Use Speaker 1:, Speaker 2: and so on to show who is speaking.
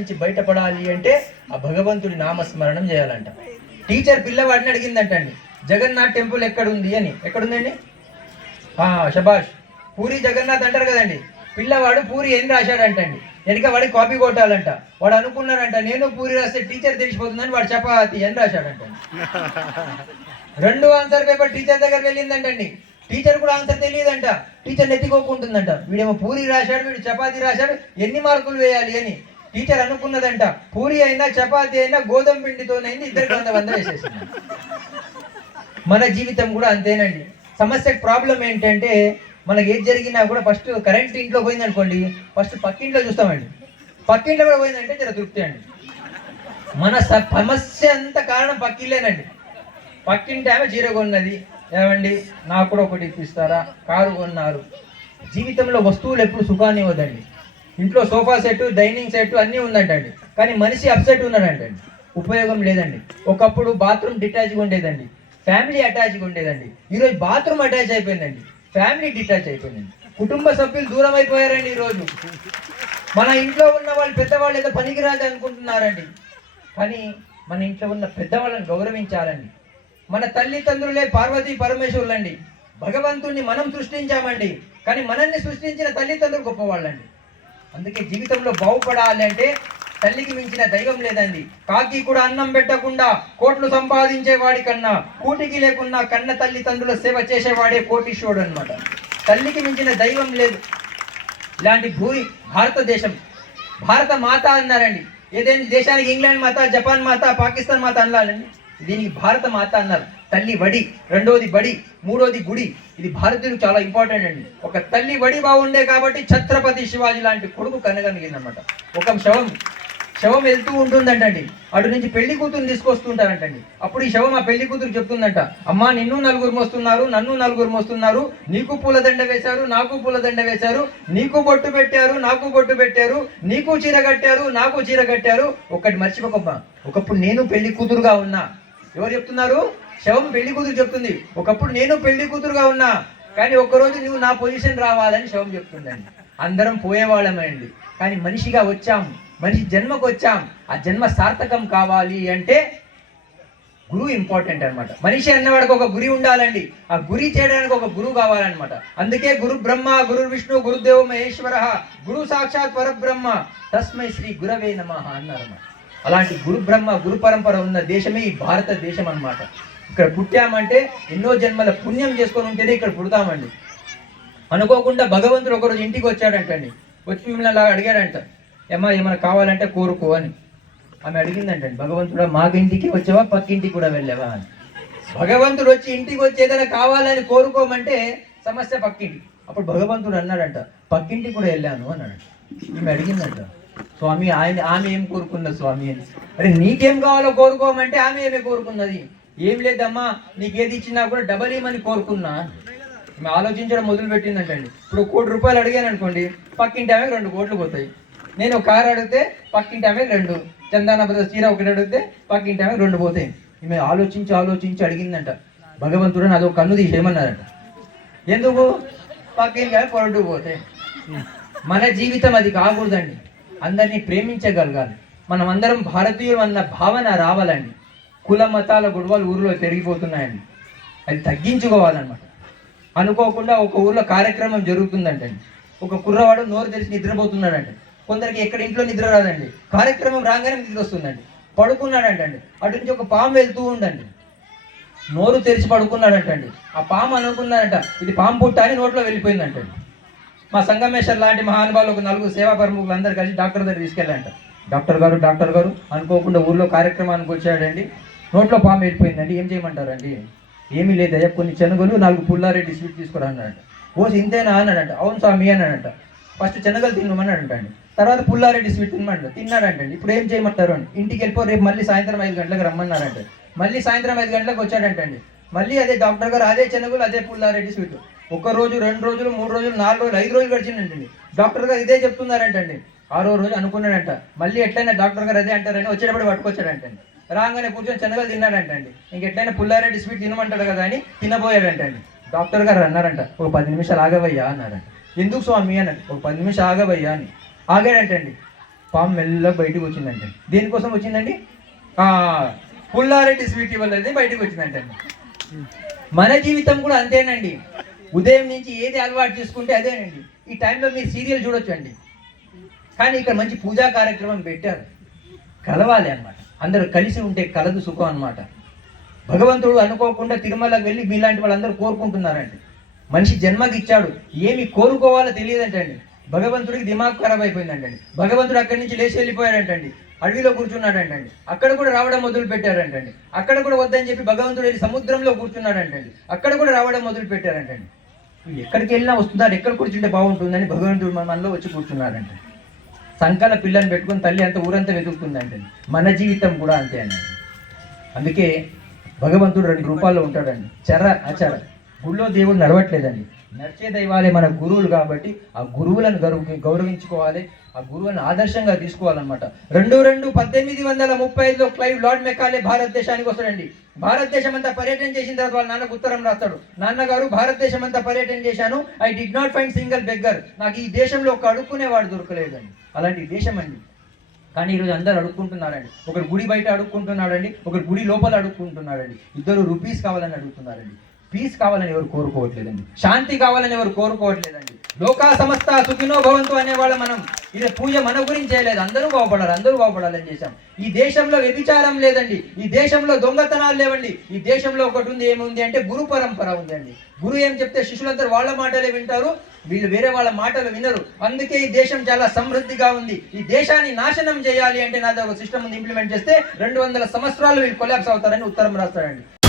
Speaker 1: నుంచి బయటపడాలి అంటే ఆ భగవంతుడి నామస్మరణం చేయాలంట టీచర్ పిల్లవాడిని అడిగిందంటండి జగన్నాథ్ టెంపుల్ ఎక్కడుంది అని ఎక్కడుందండి షబాష్ పూరి జగన్నాథ్ అంటారు కదండి పిల్లవాడు పూరి ఏం రాశాడంటండి వెనక వాడి కాపీ కొట్టాలంట వాడు అనుకున్నారంట నేను పూరి రాస్తే టీచర్ తెలిసిపోతుందని వాడు చపాతి ఏం రాశాడంట రెండు ఆన్సర్ పేపర్ టీచర్ దగ్గర వెళ్ళిందంటండి టీచర్ కూడా ఆన్సర్ తెలియదంట టీచర్ నెత్తికోకుంటుందంట వీడేమో పూరి రాశాడు వీడు చపాతి రాశాడు ఎన్ని మార్కులు వేయాలి అని టీచర్ అనుకున్నదంట పూరి అయినా చపాతి అయినా గోధుమ పిండితోనైంది ఇద్దరికి వంద వందలు వేసేసింది మన జీవితం కూడా అంతేనండి సమస్య ప్రాబ్లం ఏంటంటే మనకి ఏది జరిగినా కూడా ఫస్ట్ కరెంట్ ఇంట్లో పోయింది అనుకోండి ఫస్ట్ పక్కింట్లో చూస్తామండి పక్కింట్లో కూడా పోయిందంటే జర తృప్తి అండి మన సమస్య అంత కారణం పక్కిళ్ళేనండి పక్కింటి ఆమె చీర కొన్నది ఏమండి నాకు కూడా ఒకటి ఇప్పిస్తారా కారు కొన్నారు జీవితంలో వస్తువులు ఎప్పుడు సుఖాన్ని ఇవ్వదండి ఇంట్లో సోఫా సెట్ డైనింగ్ సెట్ అన్నీ ఉందంటండి కానీ మనిషి అప్సెట్ ఉన్నాడంటండి ఉపయోగం లేదండి ఒకప్పుడు బాత్రూమ్ డిటాచ్గా ఉండేదండి ఫ్యామిలీ అటాచ్గా ఉండేదండి ఈరోజు బాత్రూమ్ అటాచ్ అయిపోయిందండి ఫ్యామిలీ డిటాచ్ అయిపోయిందండి కుటుంబ సభ్యులు దూరం అయిపోయారండి ఈరోజు మన ఇంట్లో ఉన్న వాళ్ళు పెద్దవాళ్ళు ఏదో పనికిరాదు అనుకుంటున్నారండి కానీ మన ఇంట్లో ఉన్న పెద్దవాళ్ళని గౌరవించాలండి మన తల్లిదండ్రులే పార్వతీ పరమేశ్వరులండి భగవంతుణ్ణి మనం సృష్టించామండి కానీ మనల్ని సృష్టించిన తల్లిదండ్రులు గొప్పవాళ్ళండి అందుకే జీవితంలో బాగుపడాలి అంటే తల్లికి మించిన దైవం లేదండి కాకి కూడా అన్నం పెట్టకుండా కోట్లు సంపాదించేవాడి కన్నా కూటికి లేకున్నా కన్న తల్లి తండ్రుల సేవ చేసేవాడే కోటీశ్వరుడు అనమాట తల్లికి మించిన దైవం లేదు ఇలాంటి భూమి భారతదేశం భారత మాత అన్నారండి ఏదైనా దేశానికి ఇంగ్లాండ్ మాత జపాన్ మాత పాకిస్తాన్ మాత అనాలండి దీనికి భారత మాత అన్నారు తల్లి వడి రెండోది బడి మూడోది గుడి ఇది భారతీయులకు చాలా ఇంపార్టెంట్ అండి ఒక తల్లి వడి బాగుండే కాబట్టి ఛత్రపతి శివాజీ లాంటి కొడుకు కనగలిగిందనమాట ఒక శవం శవం వెళ్తూ ఉంటుందంటండి అటు నుంచి పెళ్లి కూతురు తీసుకొస్తుంటారంటండి అప్పుడు ఈ శవం ఆ పెళ్లి కూతురు చెప్తుందంట అమ్మ నిన్ను నలుగురు మోస్తున్నారు నన్ను నలుగురు మోస్తున్నారు నీకు పూలదండ వేశారు నాకు పూలదండ వేశారు నీకు బొట్టు పెట్టారు నాకు బొట్టు పెట్టారు నీకు చీర కట్టారు నాకు చీర కట్టారు ఒకటి మర్చిపోకమ్మా ఒకప్పుడు నేను పెళ్లి కూతురుగా ఉన్నా ఎవరు చెప్తున్నారు శవం పెళ్లి కూతురు చెప్తుంది ఒకప్పుడు నేను పెళ్లి కూతురుగా ఉన్నా కానీ ఒక్కరోజు నువ్వు నా పొజిషన్ రావాలని శవం చెప్తుందండి అందరం పోయేవాళ్ళమండి కానీ మనిషిగా వచ్చాం మనిషి జన్మకు వచ్చాం ఆ జన్మ సార్థకం కావాలి అంటే గురువు ఇంపార్టెంట్ అనమాట మనిషి అన్నవాడికి ఒక గురి ఉండాలండి ఆ గురి చేయడానికి ఒక గురువు కావాలన్నమాట అందుకే గురు బ్రహ్మ గురు విష్ణు గురుదేవ మహేశ్వర గురు సాక్షాత్ పరబ్రహ్మ తస్మై శ్రీ గురవే నమ అన్నారన్నమాట అలాంటి గురు బ్రహ్మ గురు పరంపర ఉన్న దేశమే ఈ భారతదేశం అనమాట ఇక్కడ పుట్టామంటే ఎన్నో జన్మల పుణ్యం చేసుకొని ఉంటేనే ఇక్కడ పుడతామండి అనుకోకుండా భగవంతుడు ఒకరోజు ఇంటికి వచ్చాడంటండి వచ్చి మిమ్మల్ని అలా అడిగాడంట ఏమా ఏమైనా కావాలంటే కోరుకో అని ఆమె అడిగిందంటండి భగవంతుడు ఇంటికి వచ్చావా పక్కింటికి కూడా వెళ్ళావా అని భగవంతుడు వచ్చి ఇంటికి వచ్చి ఏదైనా కావాలని కోరుకోమంటే సమస్య పక్కింటి అప్పుడు భగవంతుడు అన్నాడంట పక్కింటికి కూడా వెళ్ళాను అన్నాడు ఆమె అడిగిందంట స్వామి ఆయన ఆమె ఏం కోరుకున్నది స్వామి అని అరే నీకేం కావాలో కోరుకోమంటే ఆమె ఏమే కోరుకున్నది ఏం లేదమ్మా నీకు ఏది ఇచ్చినా కూడా డబల్ ఏమని కోరుకున్నా ఆలోచించడం మొదలు పెట్టిందంటండి ఇప్పుడు కోటి రూపాయలు అడిగాను అనుకోండి పక్కింటి ఆమె రెండు కోట్లు పోతాయి నేను ఒక కారు అడిగితే పక్కింటి ఆమె రెండు చందాన బ్రదర్ చీర ఒకటి అడిగితే పక్కింటి ఆమె రెండు పోతాయి ఈమె ఆలోచించి ఆలోచించి అడిగిందంట భగవంతుడు నాదో కన్ను తీసేయమన్నారంట ఎందుకు పక్కింటి ఆమె పొరడు పోతాయి మన జీవితం అది కాకూడదండి అందరినీ ప్రేమించగలగాలి మనం అందరం భారతీయులు అన్న భావన రావాలండి కుల మతాల గొడవలు ఊరిలో పెరిగిపోతున్నాయండి అది తగ్గించుకోవాలన్నమాట అనుకోకుండా ఒక ఊర్లో కార్యక్రమం జరుగుతుందంటండి ఒక కుర్రవాడు నోరు తెలిసి నిద్రపోతున్నాడంట కొందరికి ఎక్కడ ఇంట్లో నిద్ర రాదండి కార్యక్రమం రాగానే నిద్ర వస్తుందండి పడుకున్నాడంటండి అటు నుంచి ఒక పాము వెళ్తూ ఉందండి నోరు తెరిచి పడుకున్నాడంటండి ఆ పాము అనుకున్నాడంట ఇది పాము పుట్ట అని నోట్లో వెళ్ళిపోయిందంటండి మా సంగమేశ్వర్ లాంటి మహానుభావులు ఒక నలుగురు సేవా ప్రముఖులు అందరు కలిసి డాక్టర్ దగ్గర తీసుకెళ్ళారంట డాక్టర్ గారు డాక్టర్ గారు అనుకోకుండా ఊర్లో కార్యక్రమానికి వచ్చాడండి నోట్లో పాము వెళ్ళిపోయిందండి ఏం చేయమంటారండి ఏమీ లేదయ్యా కొన్ని చెనుగులు నాలుగు పుల్లారెడ్డి స్వీట్ తీసుకురా అన్నాడంట ఓసి ఇంతేనా అన్నాడంట అవును స్వామి అన్నాడంట ఫస్ట్ చెనగలు తినమన్నాడంట అండి తర్వాత పుల్లారెడ్డి స్వీట్ తినమంట తిన్నాడంటండి ఇప్పుడు ఏం చేయమంటారు అండి ఇంటికి వెళ్ళిపో రేపు మళ్ళీ సాయంత్రం ఐదు గంటలకు రమ్మన్నారంట మళ్ళీ సాయంత్రం ఐదు గంటలకు వచ్చాడంటండి మళ్ళీ అదే డాక్టర్ గారు అదే చెన్నగులు అదే పుల్లారెడ్డి స్వీట్ ఒక రోజు రెండు రోజులు మూడు రోజులు నాలుగు రోజులు ఐదు రోజులు గడిచిందండి డాక్టర్ గారు ఇదే చెప్తున్నారంటండి ఆరో రోజు అనుకున్నాడంట మళ్ళీ ఎట్లయినా డాక్టర్ గారు అదే అంటారని వచ్చేటప్పుడు పట్టుకొచ్చాడంటండి రాగానే కూర్చొని చెనగలు తిన్నాడంటండి ఇంక ఎట్లయినా పుల్లారెడ్డి స్వీట్ తినమంటాడు కదా అని తినబోయాడంటండి డాక్టర్ గారు అన్నారంట ఒక పది నిమిషాలు ఆగవయ్యా అన్నారంట ఎందుకు స్వామి అన్నాడు ఒక పది నిమిషాలు ఆగవయ్యా అని ఆగాడంటండి పాము మెల్లగా బయటకు వచ్చిందంటే దేనికోసం వచ్చిందండి పుల్లారెడ్డి స్వీట్ ఇవ్వలేదు బయటకు వచ్చిందంటండి మన జీవితం కూడా అంతేనండి ఉదయం నుంచి ఏది అలవాటు చేసుకుంటే అదేనండి ఈ టైంలో మీరు సీరియల్ చూడొచ్చు అండి కానీ ఇక్కడ మంచి పూజా కార్యక్రమం పెట్టారు కలవాలి అనమాట అందరూ కలిసి ఉంటే కలదు సుఖం అనమాట భగవంతుడు అనుకోకుండా తిరుమలకు వెళ్ళి మీలాంటి వాళ్ళందరూ కోరుకుంటున్నారండి మనిషి జన్మకి ఇచ్చాడు ఏమి కోరుకోవాలో తెలియదంటండి భగవంతుడికి దిమాగ్ ఖరాబ్ అయిపోయిందంటండి భగవంతుడు అక్కడి నుంచి లేచి వెళ్ళిపోయాడంటండి అడవిలో కూర్చున్నాడంటండి అక్కడ కూడా రావడం మొదలు పెట్టారంటండి అక్కడ కూడా వద్దని చెప్పి భగవంతుడు వెళ్ళి సముద్రంలో కూర్చున్నాడంటండి అక్కడ కూడా రావడం మొదలు పెట్టారంటండి ఎక్కడికి వెళ్ళినా వస్తున్నారు ఎక్కడ కూర్చుంటే బాగుంటుందని భగవంతుడు మనలో వచ్చి కూర్చున్నాడంట సంకల పిల్లని పెట్టుకుని తల్లి అంత ఊరంతా వెతుకుతుందంటే మన జీవితం కూడా అంతే అండి అందుకే భగవంతుడు రెండు రూపాల్లో ఉంటాడండి చర అచర గుళ్ళో దేవుడు నడవట్లేదండి నడిచే దైవాలే మన గురువులు కాబట్టి ఆ గురువులను గౌరవ గౌరవించుకోవాలి ఆ గురువులను ఆదర్శంగా తీసుకోవాలన్నమాట రెండు రెండు పద్దెనిమిది వందల ముప్పై ఐదులో క్లైవ్ లార్డ్ మెకాలే భారతదేశానికి వస్తాడండి భారతదేశం అంతా పర్యటన చేసిన తర్వాత వాళ్ళ నాన్నకు ఉత్తరం రాస్తాడు నాన్నగారు భారతదేశం అంతా పర్యటన చేశాను I did not find single beggar నాకు ఈ దేశంలో ఒక అడుక్కునేవాడు దొరకలేదండి అలాంటి దేశం అండి కానీ ఈరోజు అందరు అడుక్కుంటున్నారండి ఒకరు గుడి బయట అడుక్కుంటున్నాడండి ఒకరు గుడి లోపల అడుక్కుంటున్నాడండి ఇద్దరు రూపీస్ కావాలని అడుగుతున్నారండి పీస్ కావాలని ఎవరు కోరుకోవట్లేదండి శాంతి కావాలని ఎవరు కోరుకోవట్లేదండి లోకా సమస్త సుఖినో భవంతు అనేవాళ్ళు మనం ఇది పూజ మన గురించి చేయలేదు అందరూ బాగుపడాలి అందరూ బాగుపడాలని చేశాం ఈ దేశంలో వ్యభిచారం లేదండి ఈ దేశంలో దొంగతనాలు లేవండి ఈ దేశంలో ఒకటి ఉంది ఏముంది అంటే గురు పరంపర ఉందండి గురువు ఏం చెప్తే శిష్యులందరూ వాళ్ళ మాటలే వింటారు వీళ్ళు వేరే వాళ్ళ మాటలు వినరు అందుకే ఈ దేశం చాలా సమృద్ధిగా ఉంది ఈ దేశాన్ని నాశనం చేయాలి అంటే నా ఒక సిస్టమ్ ఇంప్లిమెంట్ చేస్తే రెండు వందల సంవత్సరాలు వీళ్ళు కొలాబ్స్ అవుతారని ఉత్తరం రాస్తారండి